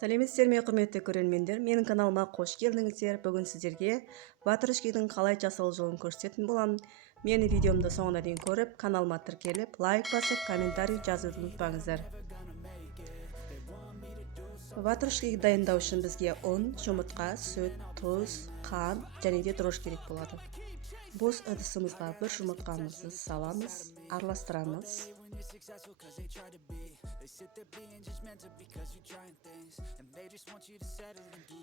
Сәлеметсіздер ме, құрметті көрермендер, менің каналыма қош келдіңіздер. Бүгін сіздерге ватрушкидің қалай жасалу жолын көрсететін боламын. Мені видеомды соңына дейін көріп, каналыма тіркеліп, лайк басып, комментарий жазуды ұмытпаңыздар. Ватрушкиді дайындау үшін бізге ұн, жұмыртқа, сүт, тұз, қант және де дрожж керек болады. Бос ыдысымызға бір жұмыртқамызды саламыз, араластырамыз.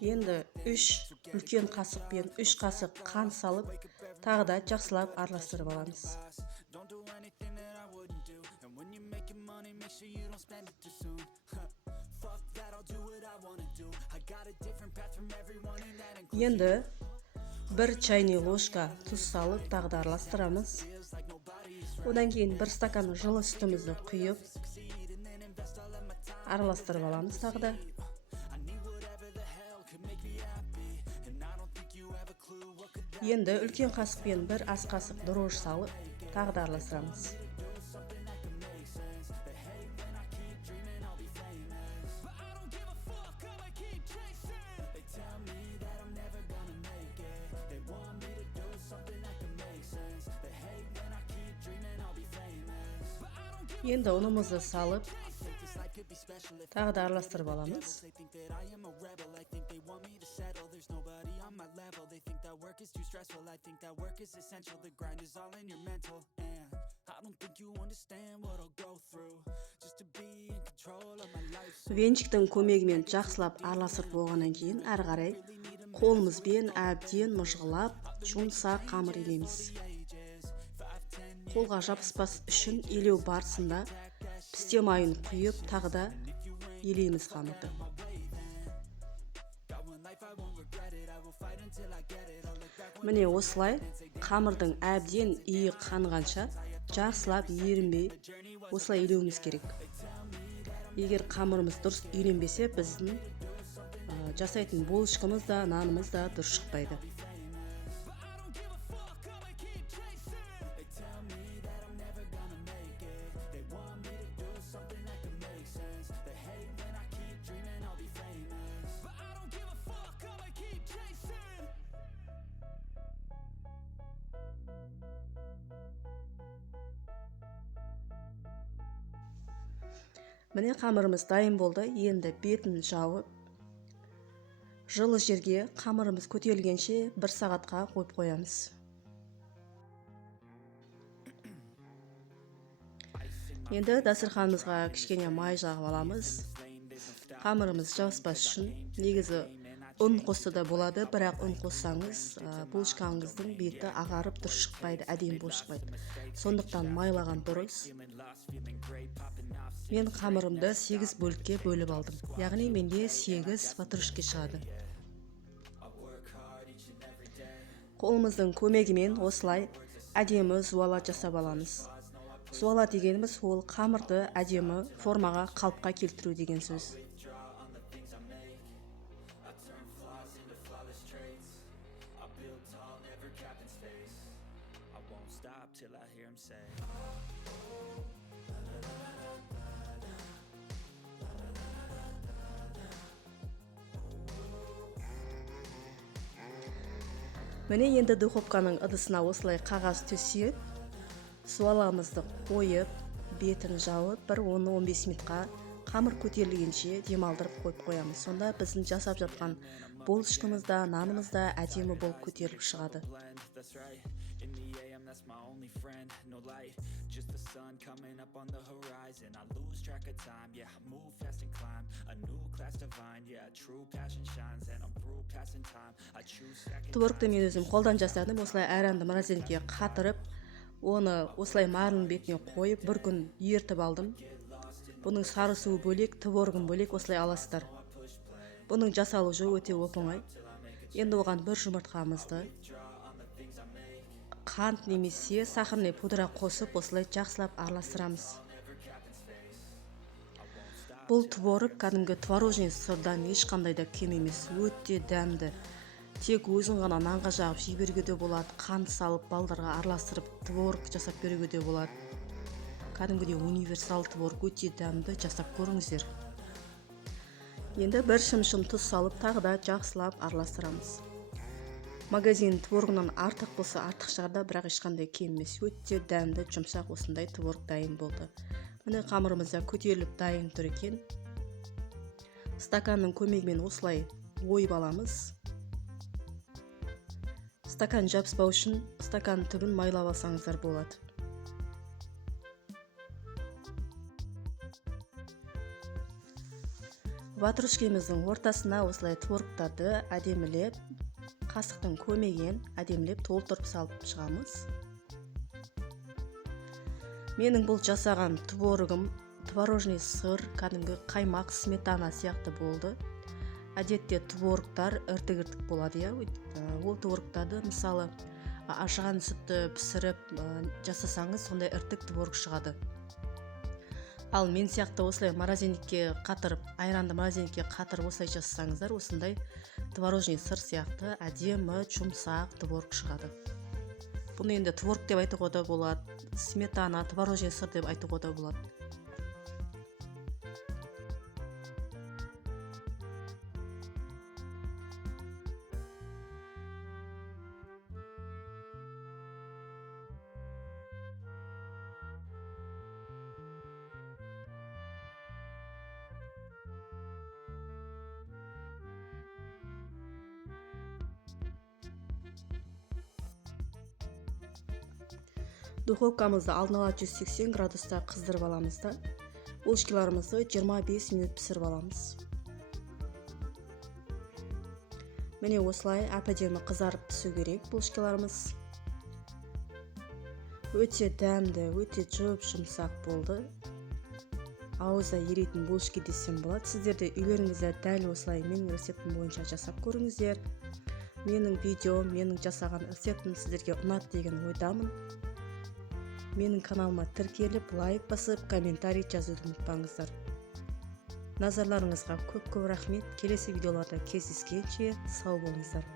Енді 3 үлкен қасықпен 3 қасық қант салып, тағы да жақсылап араластырып аламыз. Енді 1 чайный ложка тұз салып, тағы да араластырамыз. Одан кейін 1 стакан жылы сүтімізді құйып, араластырып аламыз тағы да. Енді үлкен қасықпен 1 ас қасық дрожж салып, тағы да араластырамыз. Енді ұнымызды салып, тағы да араластырып аламыз. Венчиктің көмегімен жақсылап араластырып болғаннан кейін, әрі қарай қолымызбен әбден мыжғылап, жұмсақ қамыр илейміз. Қолға жабыспас үшін илеу барысында пісте майын құйып, тағы да илейміз қамырды. Міне осылай қамырдың әбден иі қанғанша жақсылап ерінбей осылай илеуіміз керек. Егер қамырымыз дұрыс үйленбесе, біздің жасайтын булочкамыз да, нанымыз да дұрыс шықпайды. Міне қамырымыз дайын болды. Енді бетін жауып, жылы жерге қамырымыз көтерілгенше 1 сағатқа қойып қоямыз. Енді дастарханымызға кішкене май жағып аламыз. Қамырымыз жабыспас үшін негізі ұн қосса да болады, бірақ ұн қоссаңыз, булочкаңыздың беті ағарып дұрыс шықпайды, әдемі болып шықпайды. Сондықтан майлаған дұрыс. Мен қамырымды 8 бөлікке бөліп алдым. Яғни менде 8 ватрушки шығады. Қолымыздың көмегімен осылай әдемі зуала жасап аламыз. Зуала дегеніміз ол қамырды әдемі формаға, қалыпқа келтіру деген сөз. Міне енді духовканың ыдысына осылай қағаз төсеп, зуаламызды қойып, бетін жауып, 10-15 минутқа қамыр көтерілгенше демалдырып қойып қоямыз. Сонда біздің жасап жатқан булочкамыз да, нанымыз да әдемі болып көтеріліп шығады. Творогты мен өзім қолдан жасадым. Осылай айранды морозилкаға қатырып, оны осылай марының бетіне қойып, 1 күн ертіп алдым. Бұның сары суы бөлек, творогын бөлек осылай аласыздар. Бұның жасалу жолы өте оп-оңай. Енді оған 1 жұмыртқамызды, қант немесе сахарный пудра қосып, осылай жақсылап араластырамыз. Бұл творог кәдімгі творожный сырдан ешқандай да кем емес, өте дәмді. Тек өзін ғана нанға жағып жей де болады, қант салып, балдарға араластырып, творог жасап беруге де болады. Кәдімгідей универсал творог, өте дәмді, жасап көріңіздер. Енді бір шымшым тұз салып тағы да жақсылап араластырамыз. Магазин творогынан артық болса артық шығарда, бірақ ешқандай кем емес. Өте дәмді, жұмсақ осындай творог дайын болды. Міне қамырымыз да көтеріліп дайын тұр екен. Стаканның көмегімен осылай ойып аламыз. Стакан жабыспау үшін стакан түбін майлап алсаңыздар болады. Ватрушкеміздің ортасына осылай творогтарды әдемілеп, қасықтың көмегімен әдемілеп толтырып салып шығамыз. Менің бұл жасаған творогым творожный сыр, кәдімгі қаймақ, сметана сияқты болды. Әдетте творогтар іртік-іртік болады, ол творогтарды мысалы ашыған сүтті пісіріп жасасаңыз, сондай іртік творог шығады. Ал мен сияқты осылай морозильникке қатырып, айранды морозильникке қатырып осылай жасасаңыздар, осындай творожный сыр сияқты әдемі жұмсақ творог шығады. Бұны енді творог деп айтуға да болады, сметана, творожный сыр деп айтуға да болады. Духовкамызды алдын ала 180 градуста қыздырып аламыз да, булочкаларымызды 25 минут пісіріп аламыз. Міне осылай әп-әдемі қызарып түсу керек булочкаларымыз. Өте дәмді, өте жұмсақ болды. Ауызда еритін булочка десем болады. Сіздер де үйлеріңізде дәл осылай менің рецептім бойынша жасап көріңіздер. Менің видеом, менің жасаған рецептім сіздерге ұнады деген ойдамын. Менің каналыма тіркеліп, лайк басып, комментарий жазуды ұмытпаңыздар. Назарларыңызға көп рахмет. Келесі видеоларда кездескенше сау болыңыздар.